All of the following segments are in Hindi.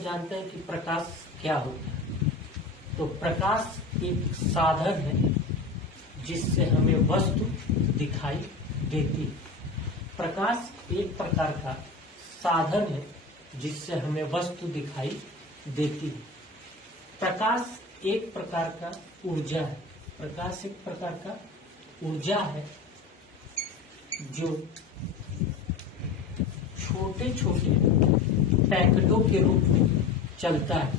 जानते हैं कि प्रकाश क्या होता है। तो प्रकाश एक साधन है जिससे हमें वस्तु दिखाई देती है। प्रकाश एक प्रकार का साधन है जिससे हमें वस्तु दिखाई देती है। प्रकाश एक प्रकार का ऊर्जा है। प्रकाश एक प्रकार का ऊर्जा है जो छोटे छोटे पैकेटों के रूप में चलता है,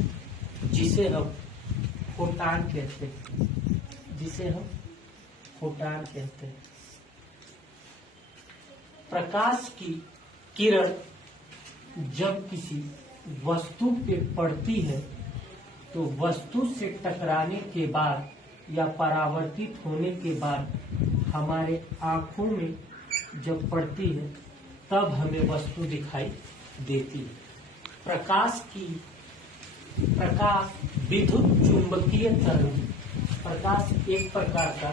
जिसे हम फोटान कहते हैं। प्रकाश की किरण जब किसी वस्तु पे पड़ती है तो वस्तु से टकराने के बाद या परावर्तित होने के बाद हमारे आंखों में जब पड़ती है तब हमें वस्तु दिखाई देती है। प्रकाश विद्युत चुंबकीय तरंग। प्रकाश एक प्रकार का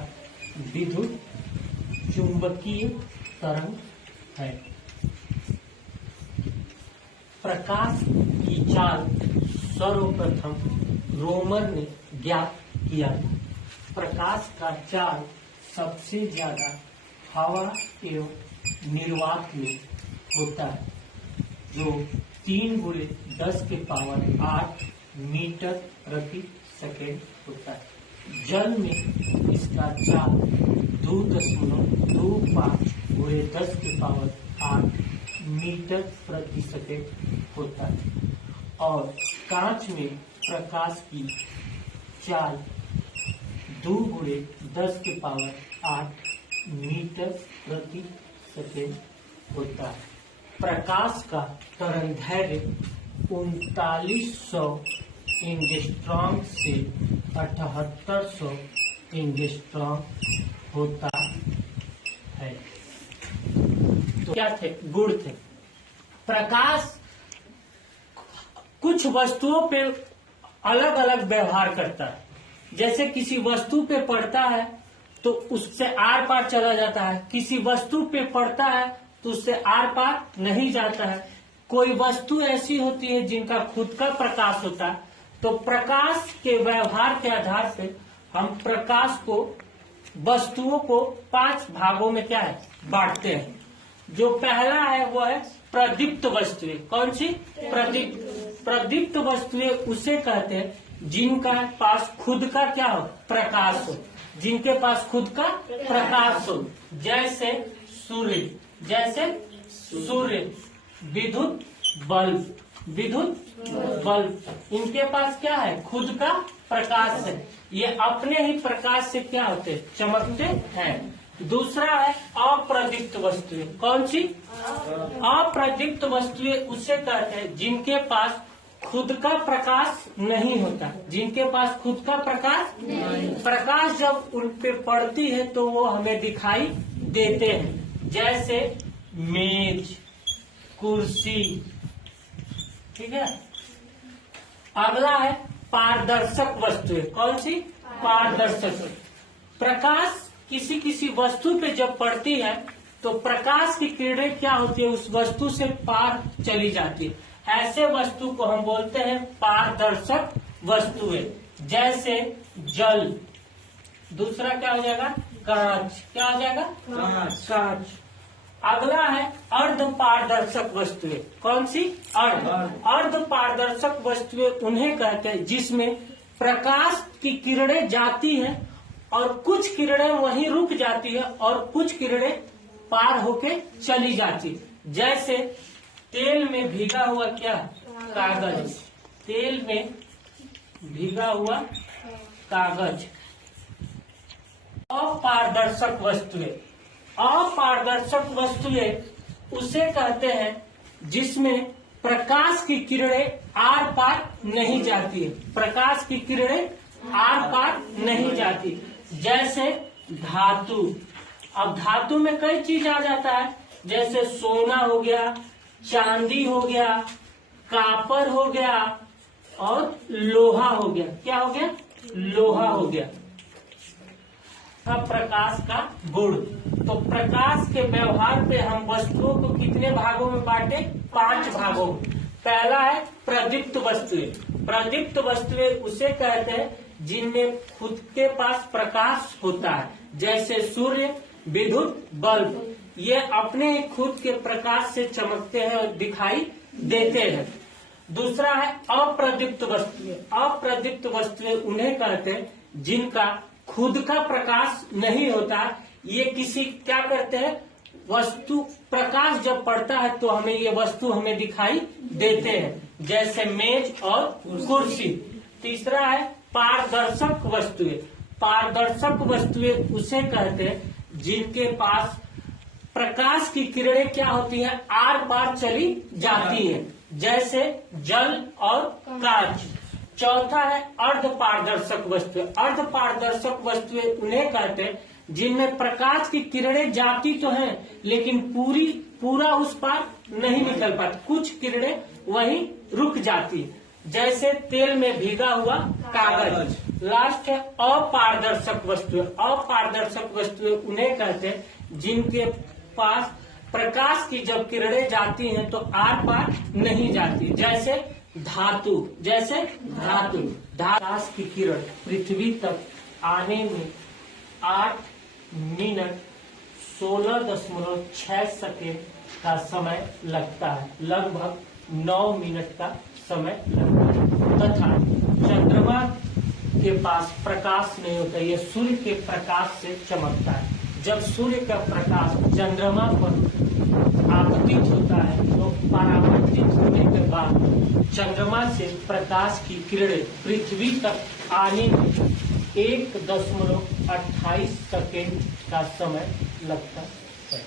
विद्युत चुंबकीय तरंग है। प्रकाश की चाल सर्वप्रथम रोमर ने ज्ञात किया था। प्रकाश का चाल सबसे ज्यादा हवा एवं निर्वात में होता है, जो 3×10⁸ मीटर प्रति सेकेंड होता है। जल में इसका चाल 2.25×10⁸ मीटर प्रति सेकेंड होता है और कांच में प्रकाश की चाल 2×10⁸ मीटर प्रति सेकेंड होता है। प्रकाश का तरंगदैर्घ्य 3900 एंगस्ट्रॉम से 7800 एंगस्ट्रॉम होता है। तो क्या थे? गुण थे। प्रकाश कुछ वस्तुओं पे अलग अलग व्यवहार करता है। जैसे किसी वस्तु पे पड़ता है तो उससे आर पार चला जाता है, किसी वस्तु पे पड़ता है तो उससे आर पार नहीं जाता है। कोई वस्तु ऐसी होती है जिनका खुद का प्रकाश होता है। तो प्रकाश के व्यवहार के आधार पे हम प्रकाश को, वस्तुओं को 5 भागों में क्या है बांटते हैं। जो पहला है वो है प्रदीप्त वस्तुएं। कौन सी? प्रदीप्त वस्तुएं उसे कहते हैं जिनका पास खुद का क्या हो? प्रकाश हो। जिनके पास खुद का प्रकाश हो, जैसे सूर्य, विद्युत बल्ब, इनके पास क्या है? खुद का प्रकाश है। ये अपने ही प्रकाश से क्या होते हैं? चमकते हैं। दूसरा है अप्रदीप्त वस्तुएं। कौन सी? अप्रदीप्त वस्तुएं उसे कहते हैं जिनके पास खुद का प्रकाश नहीं होता। जिनके पास खुद का प्रकाश जब उन पे पड़ती है तो वो हमें दिखाई देते हैं, जैसे मेज, कुर्सी। ठीक है। अगला है पारदर्शक वस्तुएं। कौन सी? पारदर्शक। प्रकाश किसी वस्तु पे जब पड़ती है तो प्रकाश की किरणें क्या होती है? उस वस्तु से पार चली जाती है। ऐसे वस्तु को हम बोलते हैं पारदर्शक वस्तुएं, जैसे जल। दूसरा क्या हो जाएगा? कांच। क्या हो जाएगा? कांच। अगला है अर्ध पारदर्शक वस्तुएं। कौन सी? अर्ध पारदर्शक वस्तुएं उन्हें कहते हैं जिसमें प्रकाश की किरणें जाती है और कुछ किरणें वहीं रुक जाती है और कुछ किरणें पार होके चली जाती है। जैसे तेल में भीगा हुआ क्या? कागज। तेल में भीगा हुआ कागज। अपारदर्शक वस्तुएं उसे कहते हैं जिसमें प्रकाश की किरणें आर पार नहीं जाती है। प्रकाश की किरणें आर पार नहीं जाती। जैसे धातु। अब धातु में कई चीज आ जाता है, जैसे सोना हो गया, चांदी हो गया, कापर हो गया और लोहा हो गया। क्या हो गया? लोहा हो गया। प्रकाश का गुण। तो प्रकाश के व्यवहार पे हम वस्तुओं को कितने भागों में बांटे? 5 भागों। पहला है प्रदीप्त वस्तुएं। प्रदीप्त वस्तुएं उसे कहते हैं जिनमें खुद के पास प्रकाश होता है, जैसे सूर्य, विद्युत बल्ब। ये अपने ही खुद के प्रकाश से चमकते हैं और दिखाई देते हैं। दूसरा है अप्रदीप्त वस्तुएं। अप्रदीप्त वस्तुएं उन्हें कहते हैं जिनका खुद का प्रकाश नहीं होता। ये किसी क्या करते हैं, वस्तु प्रकाश जब पड़ता है तो हमें ये वस्तु हमें दिखाई देते हैं, जैसे मेज और कुर्सी। तीसरा है पारदर्शक वस्तुएं। पारदर्शक वस्तुएं उसे कहते हैं जिनके पास प्रकाश की किरणें क्या होती हैं, आर पार चली जाती हैं, जैसे जल और कांच। चौथा है अर्ध पारदर्शक वस्तुएं। अर्ध पारदर्शक वस्तुएं उन्हें कहते हैं जिनमें प्रकाश की किरणें जाती तो हैं लेकिन पूरा उस पार नहीं निकल पाती, कुछ किरणें वहीं रुक जाती है, जैसे तेल में भीगा हुआ कागज। लास्ट है अपारदर्शक वस्तुएं। अपारदर्शक वस्तुएं उन्हें कहते हैं जिनके पास प्रकाश की जब किरणें जाती हैं तो आर पार नहीं जाती, जैसे धातु। प्रकाश की किरण पृथ्वी तक आने में 8 मिनट 16.6 सेकेंड का समय लगता है, लगभग 9 मिनट का समय लगता है। तथा चंद्रमा के पास प्रकाश नहीं होता, ये सूर्य के प्रकाश से चमकता है। जब सूर्य का प्रकाश चंद्रमा पर आपतित होता है तो परावर्तित होने के बाद चंद्रमा से प्रकाश की किरणें पृथ्वी तक आने में 1.28 सेकेंड का समय लगता है।